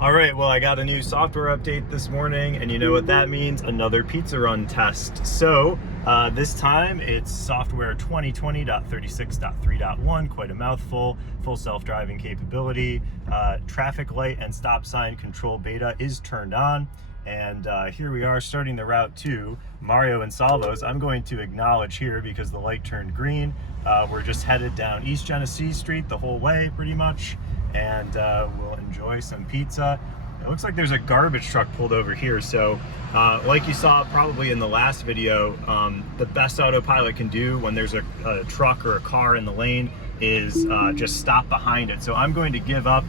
All right, well, I got a new software update this morning, and you know what that means? Another pizza run test. So this time it's software 2020.36.3.1, quite a mouthful, full self-driving capability. Traffic light and stop sign control beta is turned on. And here we are starting the route to Mario and Salvo's. I'm going to acknowledge here because the light turned green. We're just headed down East Genesee Street the whole way pretty much. And we'll enjoy some pizza. It looks like there's a garbage truck pulled over here. So like you saw probably in the last video, the best Autopilot can do when there's a truck or a car in the lane is just stop behind it. So I'm going to give up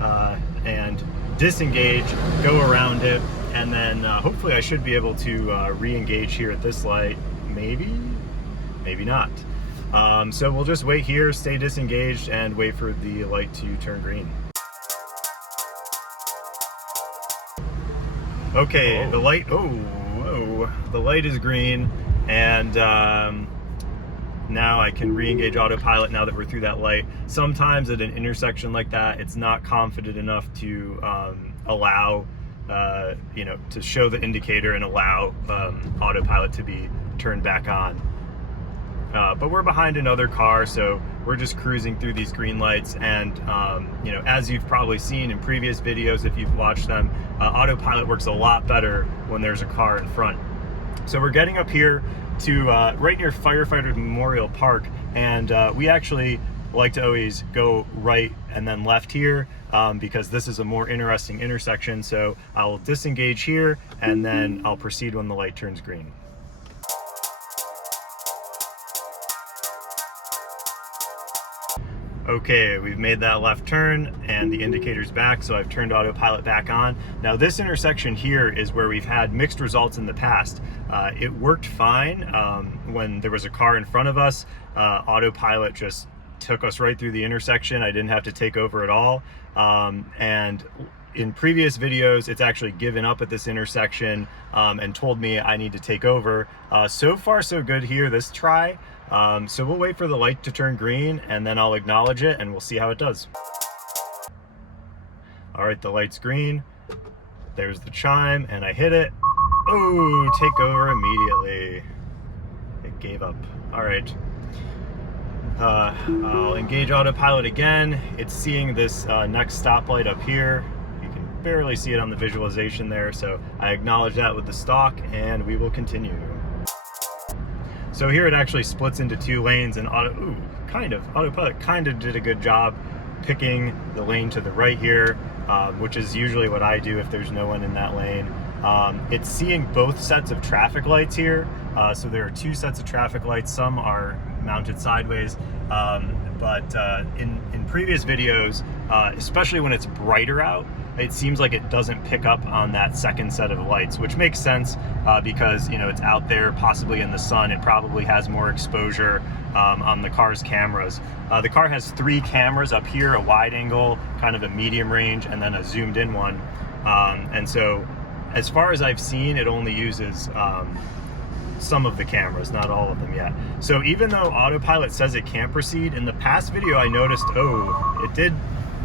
and disengage, go around it, and then hopefully I should be able to re-engage here at this light. Maybe not. So we'll just wait here, stay disengaged, and wait for the light to turn green. Okay, the light, the light is green, and now I can re-engage Autopilot now that we're through that light. Sometimes at an intersection like that, it's not confident enough to allow, to show the indicator and allow Autopilot to be turned back on. But we're behind another car, so we're just cruising through these green lights. And as you've probably seen in previous videos, if you've watched them, Autopilot works a lot better when there's a car in front. So we're getting up here to right near Firefighter Memorial Park, and we actually like to always go right and then left here because this is a more interesting intersection. So I'll disengage here, and then I'll proceed when the light turns green. Okay, we've made that left turn and the indicator's back, so I've turned Autopilot back on. Now this intersection here is where we've had mixed results in the past. It worked fine when there was a car in front of us. Autopilot just took us right through the intersection. I didn't have to take over at all. And in previous videos, it's actually given up at this intersection and told me I need to take over. So far, so good here this try. So we'll wait for the light to turn green, and then I'll acknowledge it, and we'll see how it does. All right, the light's green. There's the chime, and I hit it. Oh, take over immediately. It gave up. All right. I'll engage Autopilot again. It's seeing this next stoplight up here. You can barely see it on the visualization there, so I acknowledge that with the stalk, and we will continue. So here it actually splits into two lanes, and Autopilot kind of did a good job picking the lane to the right here, which is usually what I do if there's no one in that lane. It's seeing both sets of traffic lights here. So there are two sets of traffic lights. Some are mounted sideways, but in previous videos, especially when it's brighter out, it seems like it doesn't pick up on that second set of lights, which makes sense because it's out there possibly in the sun. It probably has more exposure on the car's cameras. The car has three cameras up here, a wide angle, kind of a medium range, and then a zoomed in one. And so as far as I've seen, it only uses some of the cameras, not all of them yet. So even though Autopilot says it can't proceed, in the past video I noticed, it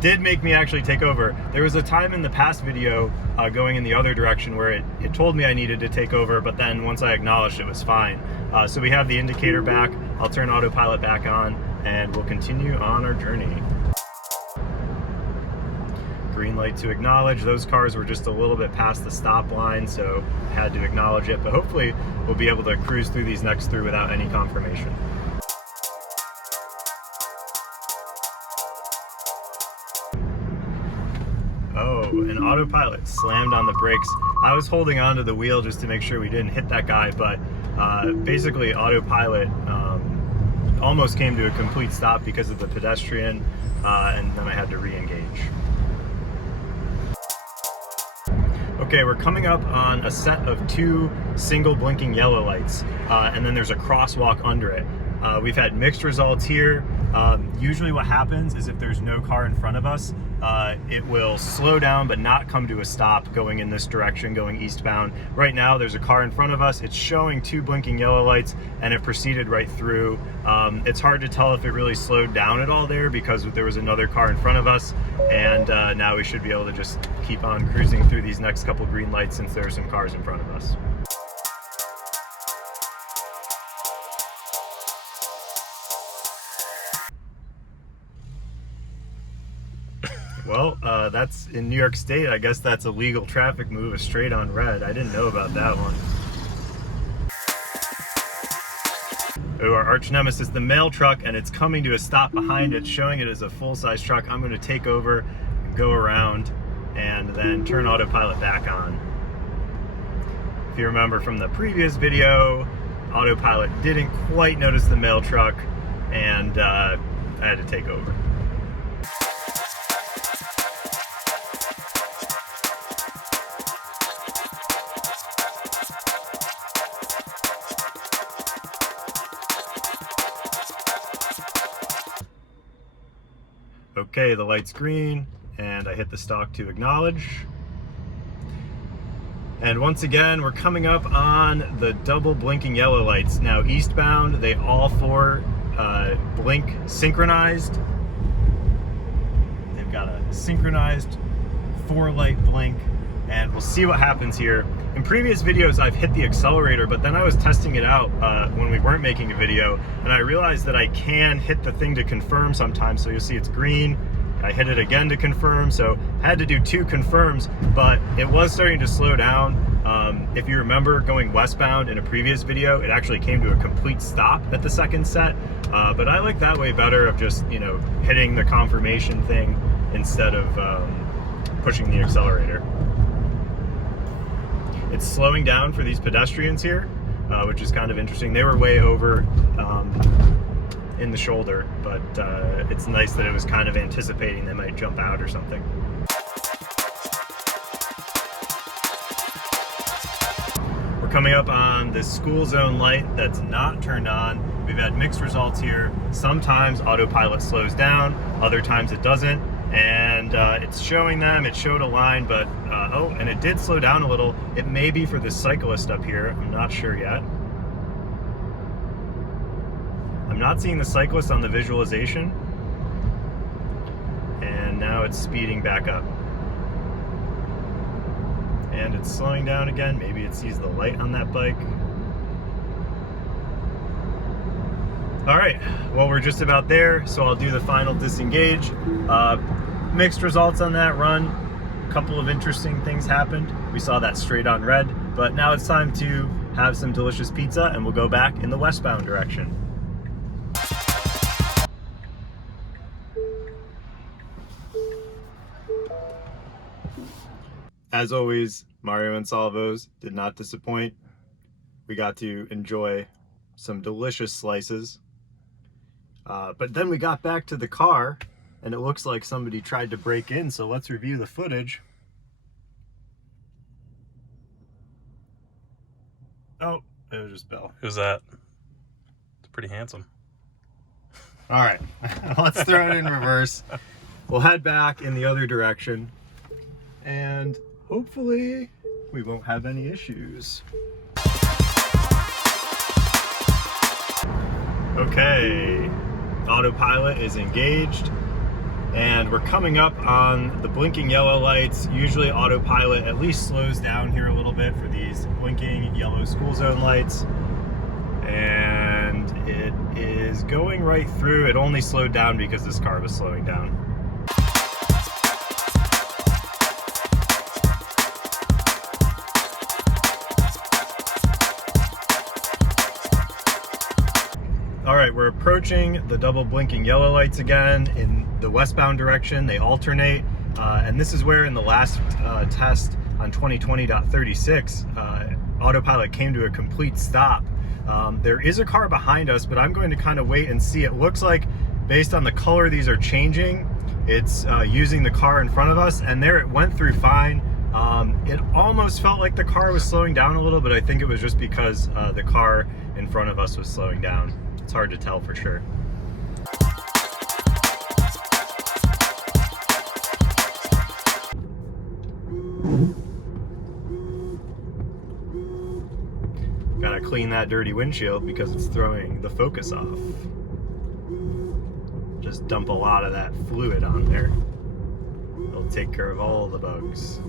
did make me actually take over. There was a time in the past video going in the other direction where it told me I needed to take over, but then once I acknowledged it was fine. So we have the indicator back. I'll turn Autopilot back on, and we'll continue on our journey. Green light to acknowledge. Those cars were just a little bit past the stop line, so I had to acknowledge it, but hopefully we'll be able to cruise through these next three without any confirmation. Oh, and Autopilot slammed on the brakes. I was holding onto the wheel just to make sure we didn't hit that guy, but basically Autopilot almost came to a complete stop because of the pedestrian, and then I had to re-engage. Okay, we're coming up on a set of two single blinking yellow lights, and then there's a crosswalk under it. We've had mixed results here. Usually what happens is if there's no car in front of us, it will slow down but not come to a stop going in this direction, going eastbound. Right now there's a car in front of us. It's showing 2 blinking yellow lights and it proceeded right through. It's hard to tell if it really slowed down at all there because there was another car in front of us, and now we should be able to just keep on cruising through these next couple green lights since there are some cars in front of us. Well, that's in New York State. I guess that's a legal traffic move, a straight on red. I didn't know about that one. Oh, our arch nemesis, the mail truck, and it's coming to a stop behind it, showing it as a full-size truck. I'm going to take over and go around and then turn autopilot back on. If you remember from the previous video, autopilot didn't quite notice the mail truck, and I had to take over. Okay, the light's green, and I hit the stalk to acknowledge. And once again, we're coming up on the double blinking yellow lights. Now, eastbound, they all 4 blink synchronized. They've got a synchronized 4-light blink, and we'll see what happens here. In previous videos, I've hit the accelerator, but then I was testing it out when we weren't making a video, and I realized that I can hit the thing to confirm sometimes. So you'll see it's green. I hit it again to confirm, so I had to do 2 confirms, but it was starting to slow down. If you remember going westbound in a previous video, it actually came to a complete stop at the second set, but I like that way better of just, you know, hitting the confirmation thing instead of pushing the accelerator. It's slowing down for these pedestrians here, which is kind of interesting. They were way over in the shoulder, but it's nice that it was kind of anticipating they might jump out or something. We're coming up on this school zone light that's not turned on. We've had mixed results here. Sometimes autopilot slows down, other times it doesn't. And it's showing them, it showed a line, but oh, and it did slow down a little. It may be for the cyclist up here, I'm not sure yet. I'm not seeing the cyclist on the visualization. And now it's speeding back up. And it's slowing down again. Maybe it sees the light on that bike. All right, well, we're just about there, so I'll do the final disengage. Mixed results on that run. A couple of interesting things happened. We saw that straight on red, but now it's time to have some delicious pizza, and we'll go back in the westbound direction. As always, Mario and Salvo's did not disappoint. We got to enjoy some delicious slices. But then we got back to the car, and it looks like somebody tried to break in, so let's review the footage. Oh, it was just Bill. Who's that? It's pretty handsome. All right, let's throw it in reverse. We'll head back in the other direction, and hopefully we won't have any issues. Okay, autopilot is engaged, and we're coming up on the blinking yellow lights. Usually autopilot at least slows down here a little bit for these blinking yellow school zone lights, and it is going right through. It only slowed down because this car was slowing down. All right, we're approaching the double blinking yellow lights again in the westbound direction. They alternate, and this is where in the last test on 2020.36, autopilot came to a complete stop. There is a car behind us, but I'm going to kind of wait and see. It looks like, based on the color these are changing, it's using the car in front of us, and there it went through fine. It almost felt like the car was slowing down a little, but I think it was just because the car in front of us was slowing down. It's hard to tell for sure. Gotta clean that dirty windshield because it's throwing the focus off. Just dump a lot of that fluid on there. It'll take care of all the bugs.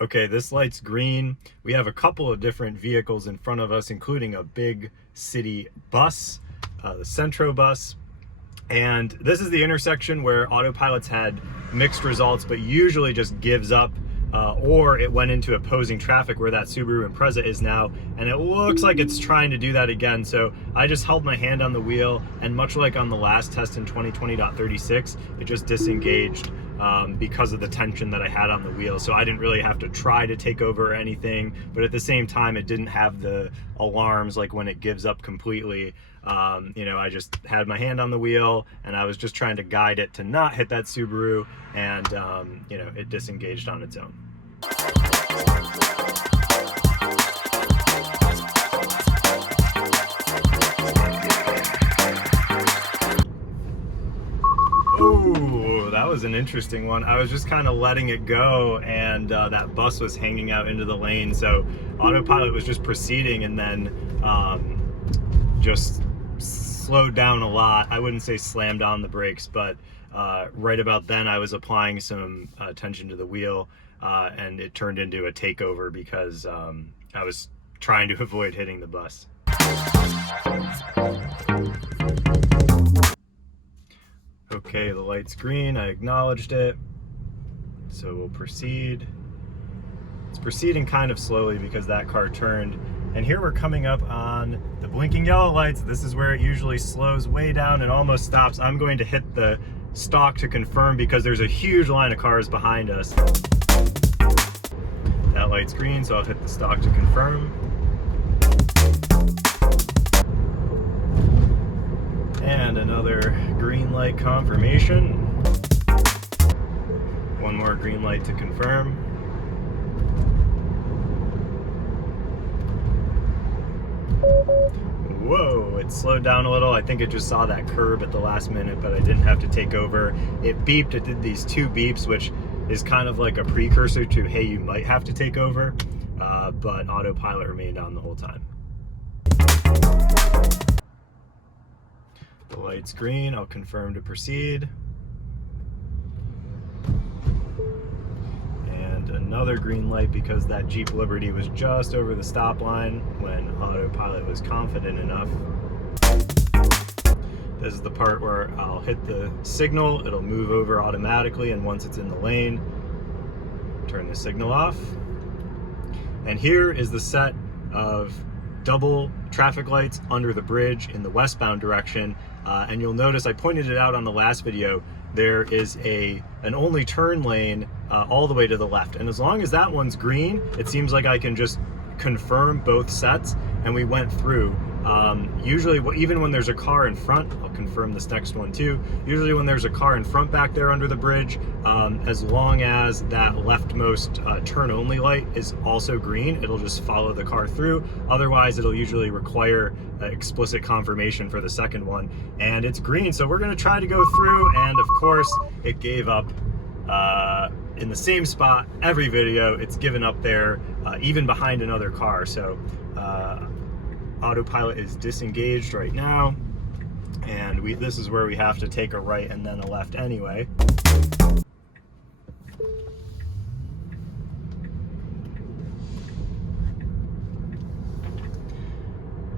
Okay, this light's green. We have a couple of different vehicles in front of us, including a big city bus, the Centro bus. And this is the intersection where Autopilot's had mixed results, but usually just gives up, or it went into opposing traffic where that Subaru Impreza is now, and it looks like it's trying to do that again. So I just held my hand on the wheel, and much like on the last test in 2020.36, it just disengaged because of the tension that I had on the wheel. So I didn't really have to try to take over or anything, but at the same time, it didn't have the alarms like when it gives up completely. You know, I just had my hand on the wheel and I was just trying to guide it to not hit that Subaru, and you know, it disengaged on its own. Ooh, that was an interesting one. I was just kind of letting it go, and that bus was hanging out into the lane, so Autopilot was just proceeding, and then just slowed down a lot. I wouldn't say slammed on the brakes, but right about then I was applying some tension to the wheel, and it turned into a takeover because I was trying to avoid hitting the bus. Okay, the light's green, I acknowledged it, so we'll proceed. It's proceeding kind of slowly because that car turned, and here we're coming up on the blinking yellow lights. This is where it usually slows way down and almost stops. I'm going to hit the stalk to confirm because there's a huge line of cars behind us. That light's green, so I'll hit the stalk to confirm. And another green light confirmation. One more green light to confirm. Whoa, it slowed down a little. I think it just saw that curb at the last minute, but I didn't have to take over. It beeped, it did these two beeps, which is kind of like a precursor to, hey, you might have to take over, but Autopilot remained on the whole time. The light's green, I'll confirm to proceed. And another green light because that Jeep Liberty was just over the stop line when Autopilot was confident enough. This is the part where I'll hit the signal, it'll move over automatically, and once it's in the lane, turn the signal off. And here is the set of double traffic lights under the bridge in the westbound direction. And you'll notice I pointed it out on the last video. There is an only turn lane all the way to the left, and as long as that one's green, it seems like I can just confirm both sets, and we went through. Usually, even when there's a car in front, I'll confirm this next one too. Usually when there's a car in front back there under the bridge, as long as that leftmost turn-only light is also green, it'll just follow the car through. Otherwise, it'll usually require explicit confirmation for the second one, and it's green, so we're going to try to go through, and of course, it gave up in the same spot every video. It's given up there, even behind another car. So Autopilot is disengaged right now, and this is where we have to take a right and then a left anyway.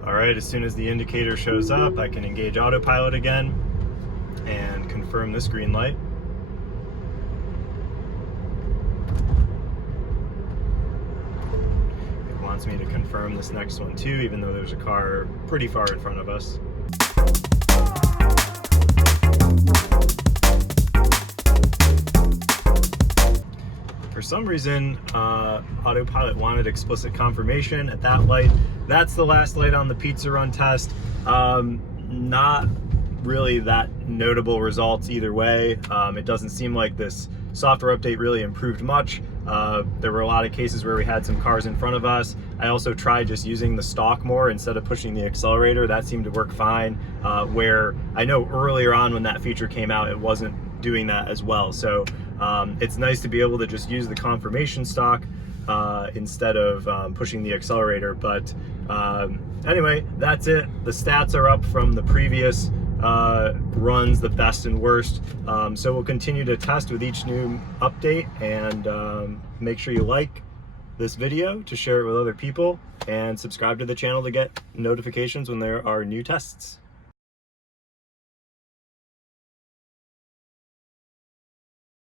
All right, as soon as the indicator shows up, I can engage Autopilot again and confirm this green light. Wants me to confirm this next one too, even though there's a car pretty far in front of us. For some reason, Autopilot wanted explicit confirmation at that light. That's the last light on the pizza run test. Not really that notable results either way. It doesn't seem like this software update really improved much. There were a lot of cases where we had some cars in front of us. I also tried just using the stalk more instead of pushing the accelerator. That seemed to work fine, where I know earlier on when that feature came out, it wasn't doing that as well. So it's nice to be able to just use the confirmation stalk instead of pushing the accelerator. But anyway, that's it. The stats are up from the previous runs, the best and worst. So we'll continue to test with each new update, and make sure you like this video to share it with other people, and subscribe to the channel to get notifications when there are new tests.